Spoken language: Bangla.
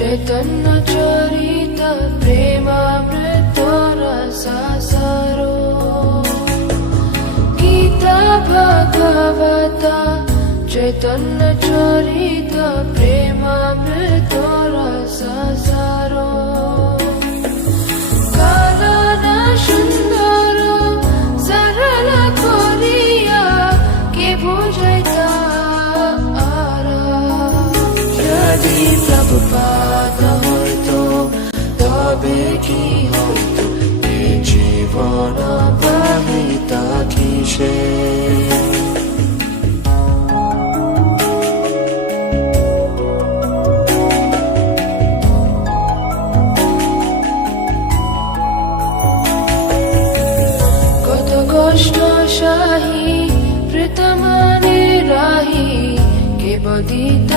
चैतन्य चरित प्रेमामृत रससारो गीता भगवता चैतन्य चरित प्रेमामृत रससारो कानन सुंदर सरल करिया के बुझाइता यदि प्रभुपाद হইতো তবে কি হইতো এই জীবন পাহিতা কিসে কত কষ্ট সাহি প্রীতমনে রাহি কে বদিত